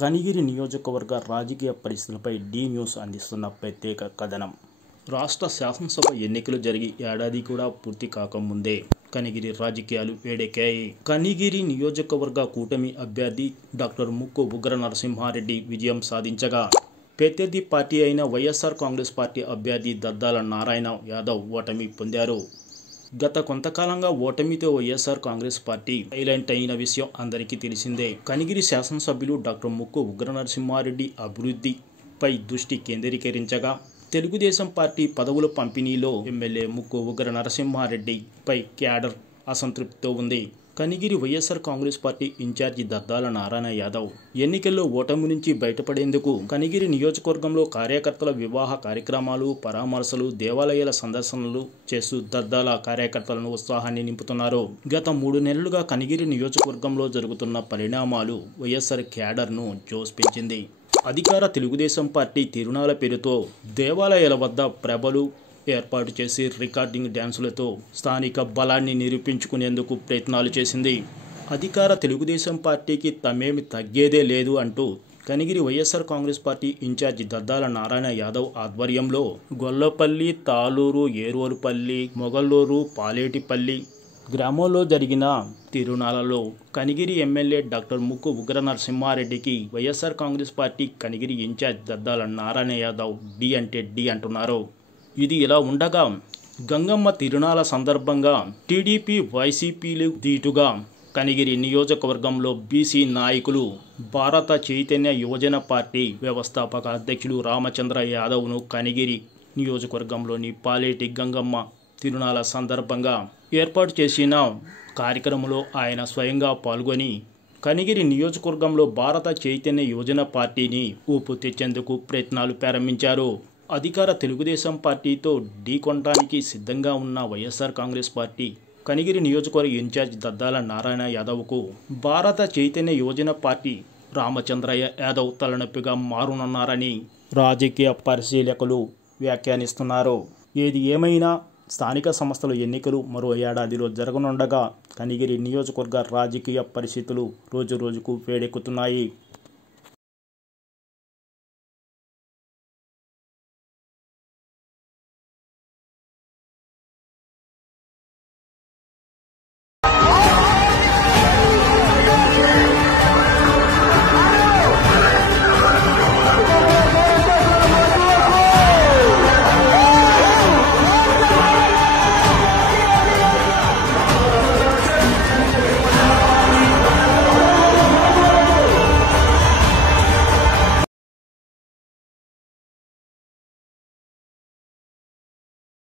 కనిగిరి నియోజకవర్గ రాజకీయ పరిస్థితులపై డి న్యూస్ అందిస్తున్న ప్రత్యేక కథనం. రాష్ట్ర శాసనసభ ఎన్నికలు జరిగి ఏడాది కూడా పూర్తి కాకముందే కనిగిరి రాజకీయాలు వేడెక్కాయి. కనిగిరి నియోజకవర్గ కూటమి అభ్యర్థి డాక్టర్ ముక్కు ఉగ్ర నరసింహారెడ్డి విజయం సాధించగా, ప్రత్యర్థి పార్టీ అయిన వైఎస్ఆర్ కాంగ్రెస్ పార్టీ అభ్యర్థి దద్దాల నారాయణ యాదవ్ ఓటమి పొందారు. గత కొంతకాలంగా ఓటమితో వైఎస్ఆర్ కాంగ్రెస్ పార్టీ సైలెంట్ అయిన విషయం అందరికీ తెలిసిందే. కనిగిరి శాసనసభ్యులు డాక్టర్ ముక్కు ఉగ్ర నరసింహారెడ్డి అభివృద్ధిపై దృష్టి కేంద్రీకరించగా, తెలుగుదేశం పార్టీ పదవుల పంపిణీలో ఎమ్మెల్యే ముక్కు ఉగ్ర నరసింహారెడ్డిపై క్యాడర్ అసంతృప్తితో ఉంది. కనిగిరి వైఎస్ఆర్ కాంగ్రెస్ పార్టీ ఇన్ఛార్జి దద్దాల నారాయణ యాదవ్ ఎన్నికల్లో ఓటమి నుంచి బయటపడేందుకు కనిగిరి నియోజకవర్గంలో కార్యకర్తల వివాహ కార్యక్రమాలు, పరామర్శలు, దేవాలయాల సందర్శనలు చేస్తూ దద్దాల కార్యకర్తలను ఉత్సాహాన్ని నింపుతున్నారు. గత 3 నెలలుగా కనిగిరి నియోజకవర్గంలో జరుగుతున్న పరిణామాలు వైఎస్ఆర్ క్యాడర్ను జోష్ పెంచింది. అధికార తెలుగుదేశం పార్టీ తిరునాళ్ల పేరుతో దేవాలయాల వద్ద ప్రభలు ఏర్పాటు చేసి రికార్డింగ్ డ్యాన్సులతో స్థానిక బలాన్ని నిరూపించుకునేందుకు ప్రయత్నాలు చేసింది. అధికార తెలుగుదేశం పార్టీకి తమేమి తగ్గేదే లేదు అంటూ కనిగిరి వైఎస్ఆర్ కాంగ్రెస్ పార్టీ ఇన్ఛార్జి దద్దాల నారాయణ యాదవ్ ఆధ్వర్యంలో గొల్లపల్లి, తాళూరు, ఏరువలపల్లి, మొగల్లూరు, పాలేటిపల్లి గ్రామాల్లో జరిగిన తిరునాళ్లలో కనిగిరి ఎమ్మెల్యే డాక్టర్ ముక్కు ఉగ్ర నరసింహారెడ్డికి వైఎస్ఆర్ కాంగ్రెస్ పార్టీ కనిగిరి ఇన్ఛార్జ్ దద్దాల నారాయణ యాదవ్ డి అంటే డి అంటున్నారు. ఇది ఇలా ఉండగా, గంగమ్మ తిరునాళ్ల సందర్భంగా టీడీపీ, వైసీపీలు ధీటుగా కనిగిరి నియోజకవర్గంలో బీసీ నాయకులు భారత చైతన్య యువజన పార్టీ వ్యవస్థాపక అధ్యక్షులు రామచంద్ర యాదవ్ను కనిగిరి నియోజకవర్గంలోని పాలేటి గంగమ్మ తిరునాళ్ల సందర్భంగా ఏర్పాటు చేసిన కార్యక్రమంలో ఆయన స్వయంగా పాల్గొని కనిగిరి నియోజకవర్గంలో భారత చైతన్య యువజన పార్టీని ఊపు తెచ్చేందుకు ప్రయత్నాలు ప్రారంభించారు. అధికార తెలుగుదేశం పార్టీతో ఢీకొనడానికి సిద్ధంగా ఉన్న వైఎస్ఆర్ కాంగ్రెస్ పార్టీ కనిగిరి నియోజకవర్గ ఇన్ఛార్జ్ దద్దాల నారాయణ యాదవ్కు భారత చైతన్య యువజన పార్టీ రామచంద్రయ్య యాదవ్ తలనొప్పిగా మారనున్నారని రాజకీయ పరిశీలకులు వ్యాఖ్యానిస్తున్నారు. ఏది ఏమైనా స్థానిక సంస్థల ఎన్నికలు మరో ఏడాదిలో జరగనుండగా కనిగిరి నియోజకవర్గ రాజకీయ పరిస్థితులు రోజురోజుకు వేడెక్కుతున్నాయి.